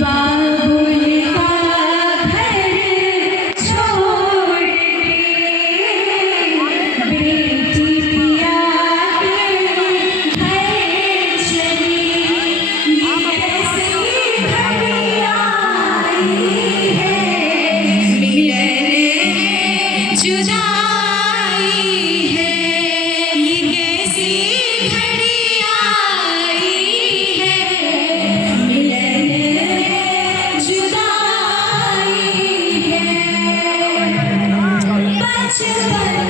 बाबुल का घर छोड़ के बेटी पिया के घर चली। ये कैसी घड़ी आई है, मिलन जुदाई है। ये कैसी घड़ी आई है, मिलन जुदाई है। बचपन